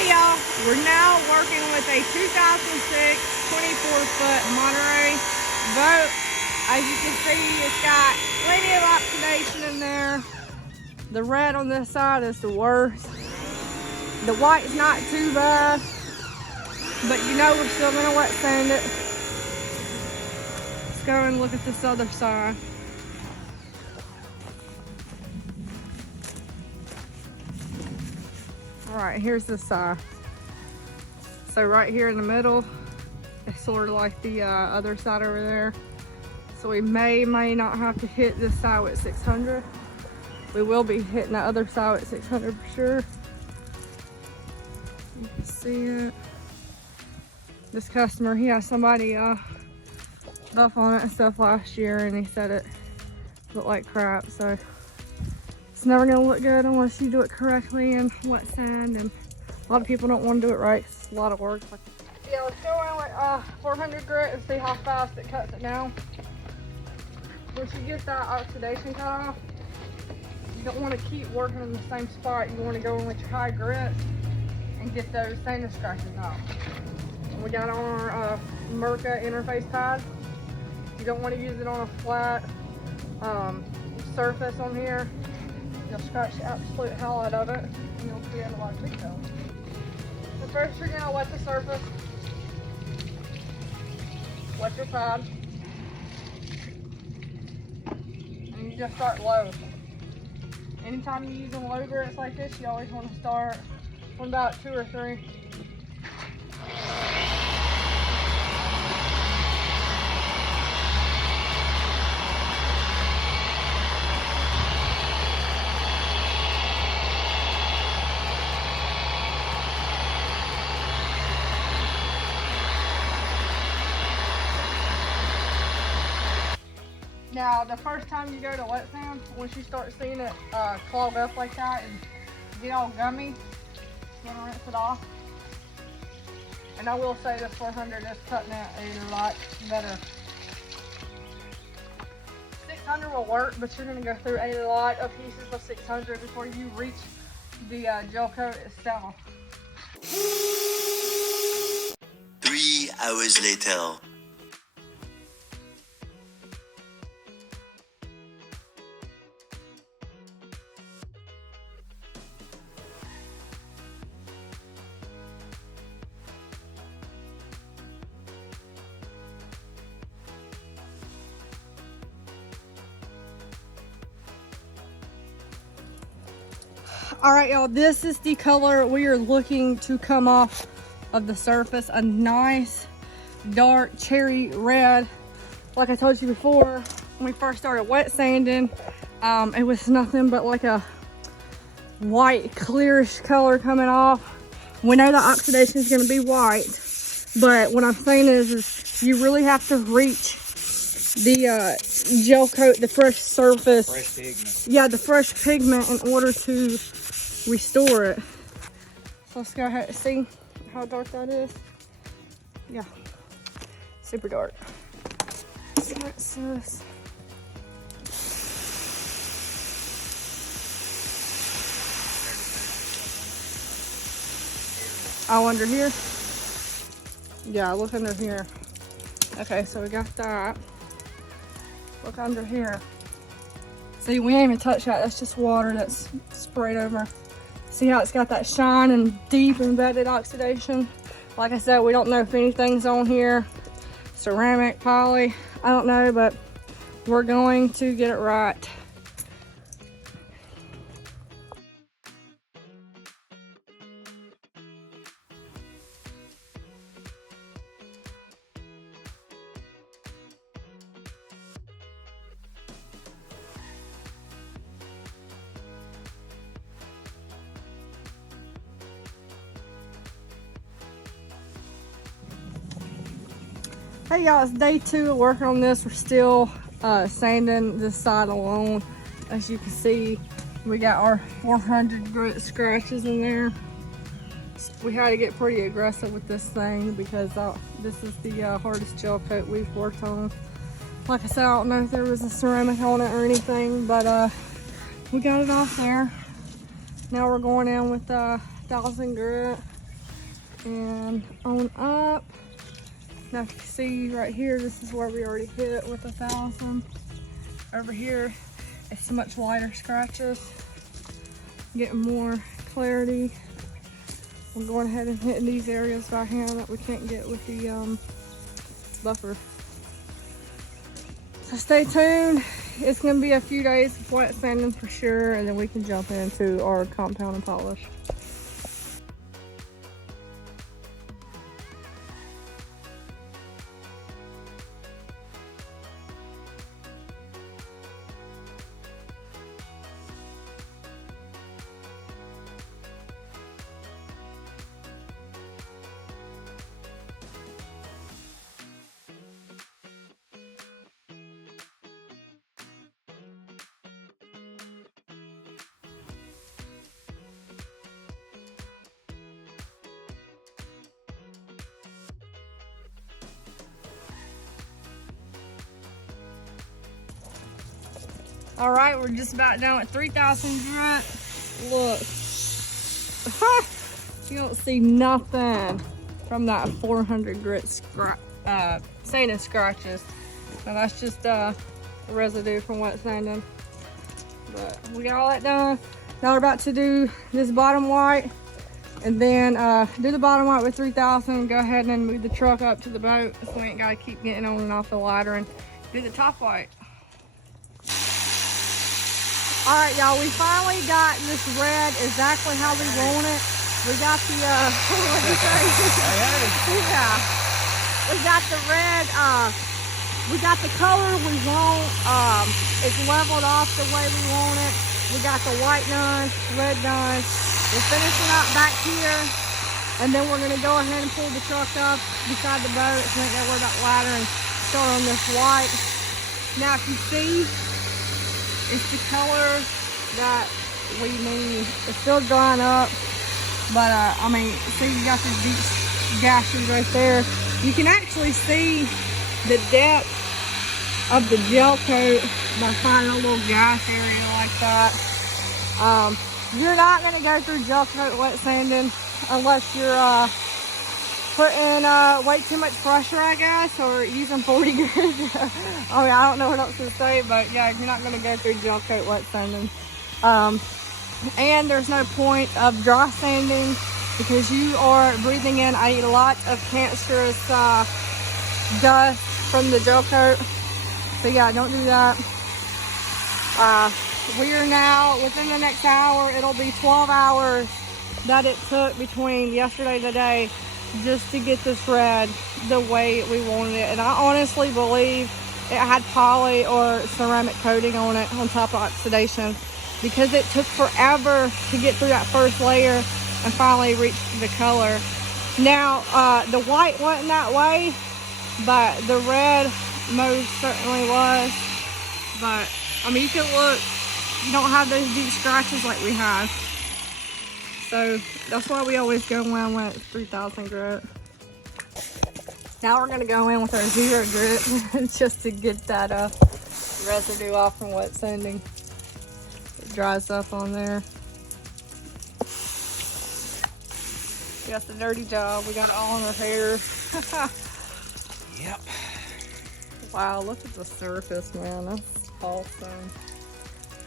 Alright y'all, we're now working with a 2006 24-foot Monterey boat. As you can see, it's got plenty of oxidation in there. The red on this side is the worst. The white's not too bad, but you know we're still gonna wet sand it. Let's go and look at this other side. All right, here's the side. So right here in the middle, it's sort of like the other side over there. So we may not have to hit this side with 600. We will be hitting the other side with 600 for sure. You can see it. This customer, he had somebody buff on it and stuff last year, and he said it looked like crap. So it's never gonna look good unless you do it correctly and wet sand, and a lot of people don't want to do it right. It's a lot of work. Yeah, let's go in with 400 grit and see how fast it cuts it down. Once you get that oxidation cut off, you don't want to keep working in the same spot. You want to go in with your high grit and get those sanding scratches out. And we got on our Merca interface pad. You don't want to use it on a flat surface on here. You'll scratch the absolute hell out of it, and you'll create a lot of detail. So first you're gonna wet the surface, wet your pad, and you just start low. Anytime you're using low grits like this, you always want to start from about 2 or 3. Now, the first time you go to wet sand, once you start seeing it clog up like that and get all gummy, you're gonna rinse it off. And I will say this 400 is cutting it a lot better. 600 will work, but you're gonna go through a lot of pieces of 600 before you reach the gel coat itself. 3 hours later. All right, y'all, this is the color we are looking to come off of the surface. A nice dark cherry red. Like I told you before, when we first started wet sanding, it was nothing but like a white clearish color coming off. We know the oxidation is going to be white, but what I'm saying is you really have to reach the gel coat, the fresh surface, fresh pigment. Yeah, the fresh pigment, in order to restore it. So let's go ahead and see how dark that is. Yeah, super dark. What's this? Oh, under here? Yeah, look under here. Okay, so we got that. Look under here. See, we ain't even touched that. That's just water that's sprayed over. See how it's got that shine and deep embedded oxidation? Like I said, we don't know if anything's on here. Ceramic, poly, I don't know, but we're going to get it right. Hey y'all, it's day 2 of working on this. We're still sanding this side alone. As you can see, we got our 400 grit scratches in there. We had to get pretty aggressive with this thing because this is the hardest gel coat we've worked on. Like I said, I don't know if there was a ceramic on it or anything, but we got it off there. Now we're going in with 1000 grit. and on up. Now if you see right here, this is where we already hit with 1,000. Over here, it's so much lighter scratches. Getting more clarity. I'm going ahead and hitting these areas by hand that we can't get with the buffer. So stay tuned. It's gonna be a few days of wet sanding for sure, and then we can jump into our compound and polish. All right, we're just about done with 3,000 grit. Look, you don't see nothing from that 400 grit sanding scratches. Now that's just residue from wet sanding. But we got all that done. Now we're about to do this bottom white, and then do the bottom white with 3,000. Go ahead and move the truck up to the boat, so we ain't gotta keep getting on and off the ladder, and do the top white. All right, y'all, we finally got this red exactly how we want it. We got the, what did you say? Yeah. We got the red, we got the color we want. It's leveled off the way we want it. We got the white done, red done. We're finishing up back here, and then we're gonna go ahead and pull the truck up beside the boat, so we ain't gotta worry about the ladder, and start on this white. Now, if you see, it's the color that we need. It's still drying up, but I mean, see, you got these deep gashes right there. You can actually see the depth of the gel coat by finding a little gash area like that. You're not gonna go through gel coat wet sanding unless you're putting way too much pressure, I guess, or using 40 grit. I mean, I don't know what else to say, but yeah, you're not gonna go through gel coat wet sanding. And there's no point of dry sanding because you are breathing in a lot of cancerous dust from the gel coat. So yeah, don't do that. We are now, within the next hour, it'll be 12 hours that it took between yesterday and today just to get this red the way we wanted it. And I honestly believe it had poly or ceramic coating on it on top of oxidation, because it took forever to get through that first layer and finally reach the color. Now, the white wasn't that way, but the red most certainly was. But, I mean, you can look, you don't have those deep scratches like we have. So that's why we always go in with 3,000 grit. Now we're gonna go in with our 0 grit just to get that residue off from wet sanding. It dries up on there. We got the dirty job. We got it all in our hair. Yep. Wow, look at the surface, man. That's awesome.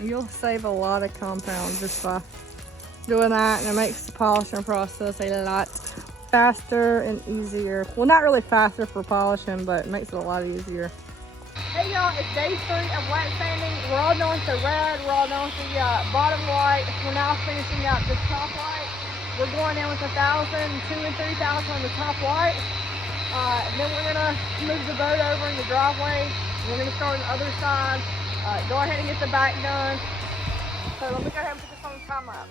You'll save a lot of compound just by doing that, and it makes the polishing process a lot faster and easier. Well, not really faster for polishing, but it makes it a lot easier. Hey y'all, it's day 3 of wet sanding. We're all done with the red, we're all done with the bottom white. We're now finishing up the top white. We're going in with 1,000, 2,000 and 3,000 on the top white. And then we're gonna move the boat over in the driveway. We're gonna start on the other side. Go ahead and get the back done. So let me go ahead and put this on the time lapse.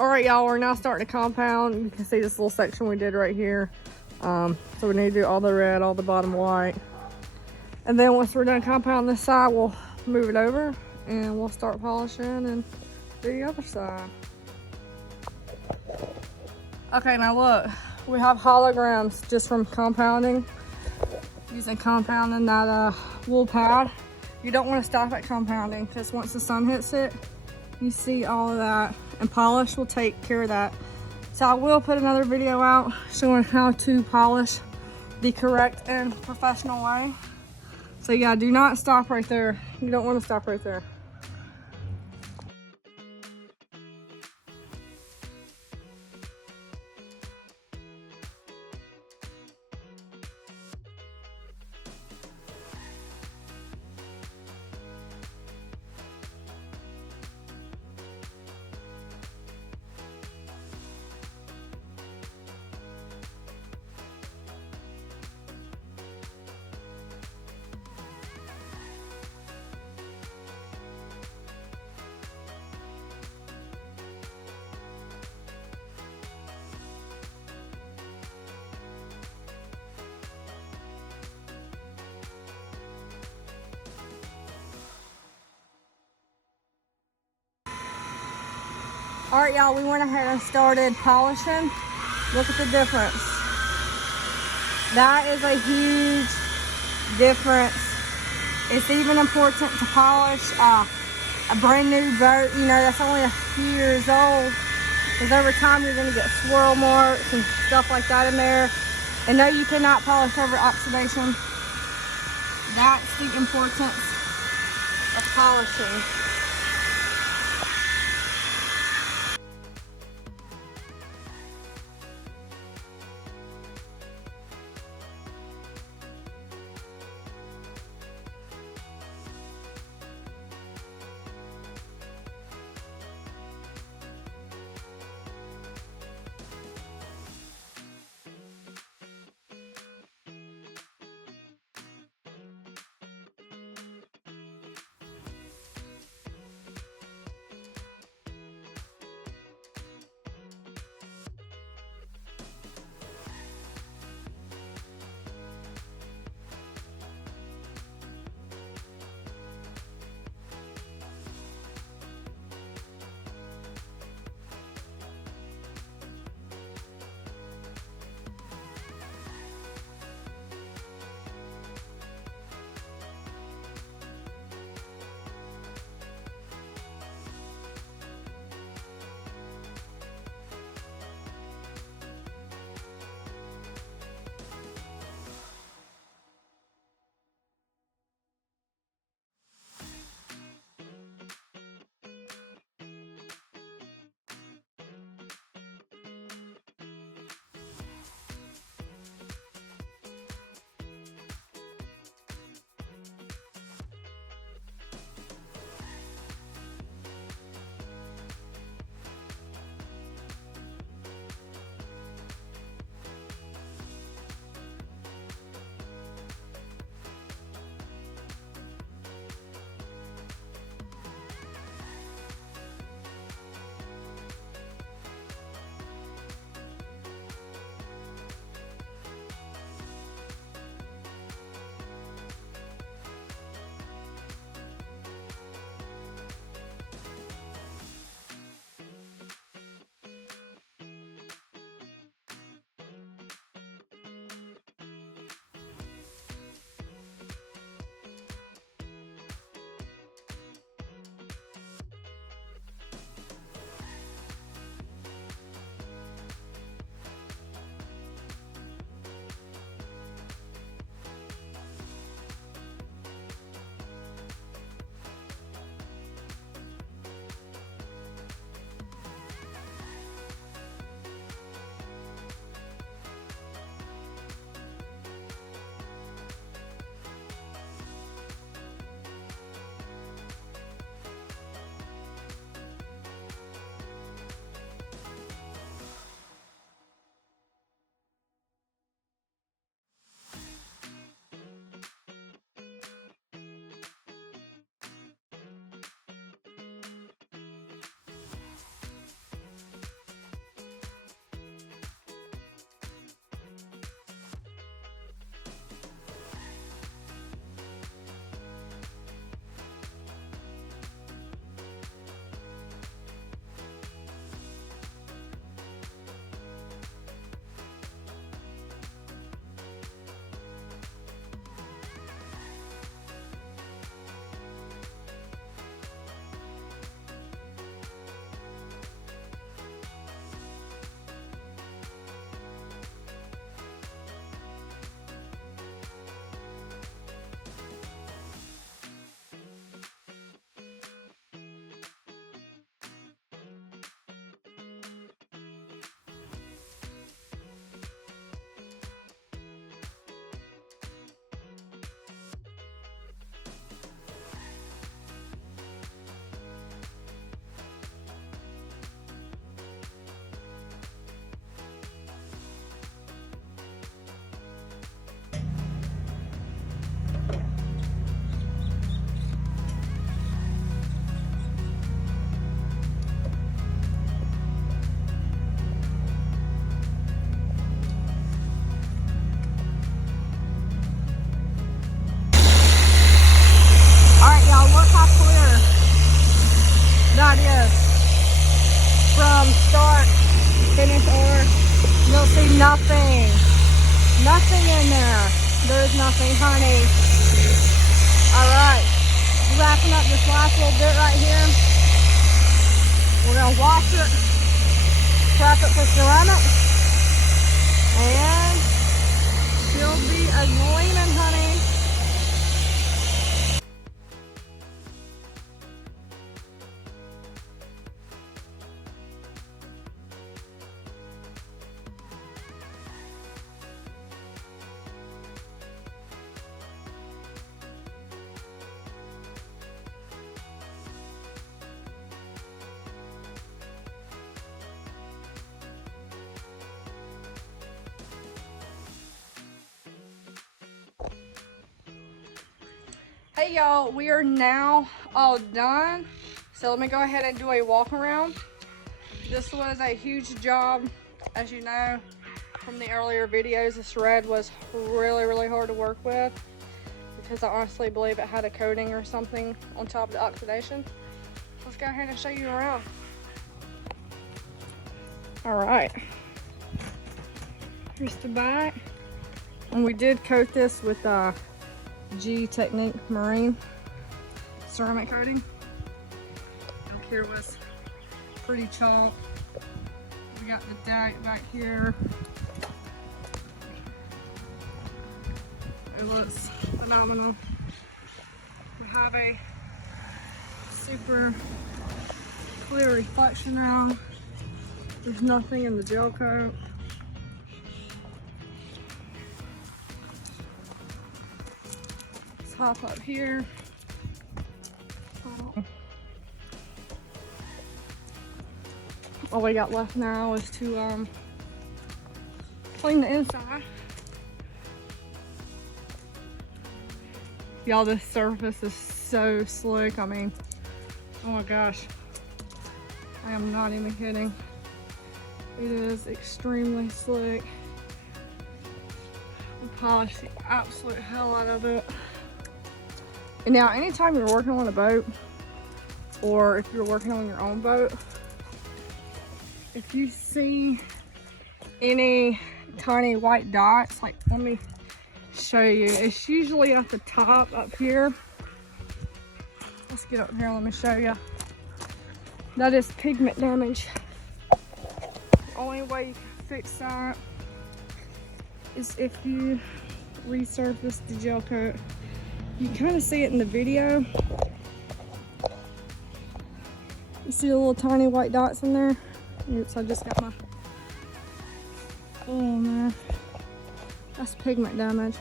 All right, y'all, we're now starting to compound. You can see this little section we did right here. So we need to do all the red, all the bottom white. And then once we're done compounding this side, we'll move it over and we'll start polishing and do the other side. Okay, now look, we have holograms just from compounding, using compounding that wool pad. You don't want to stop at compounding because once the sun hits it, you see all of that, and polish will take care of that. So I will put another video out showing how to polish the correct and professional way. So yeah, do not stop right there. You don't want to stop right there. All right, y'all, we went ahead and started polishing. Look at the difference. That is a huge difference. It's even important to polish a brand new boat, you know, that's only a few years old. Because over time you're gonna get swirl marks and stuff like that in there. And no, you cannot polish over oxidation. That's the importance of polishing. You'll see nothing. Nothing in there. There's nothing, honey. All right. Wrapping up this last little bit right here. We're gonna wash it, prep it for ceramic, and she'll be a gleaming, honey. Hey y'all, we are now all done. So let me go ahead and do a walk around. This was a huge job. As you know from the earlier videos, this red was really hard to work with because I honestly believe it had a coating or something on top of the oxidation. Let's go ahead and show you around. All right, here's the back. And we did coat this with G Technique Marine ceramic coating. Up here was pretty chalk. We got the deck back here. It looks phenomenal. We have a super clear reflection now. There's nothing in the gel coat. Hop up here. All we got left now is to clean the inside. Y'all, this surface is so slick. I mean, oh my gosh, I am not even kidding. It is extremely slick. We polished the absolute hell out of it. And now, anytime you're working on a boat, or if you're working on your own boat, if you see any tiny white dots, like, let me show you. It's usually at the top up here. Let's get up here, let me show you. That is pigment damage. The only way you can fix that is if you resurface the gel coat. You can kind of see it in the video. You see the little tiny white dots in there? Oops, I just got my... Oh man, that's pigment damage.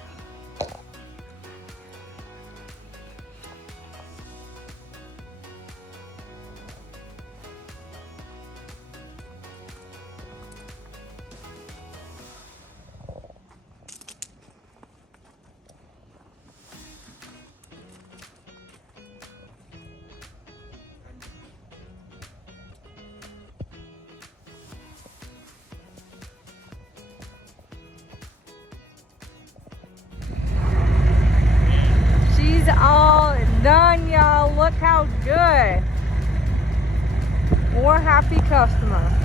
All done, y'all. Look how good. More happy customer.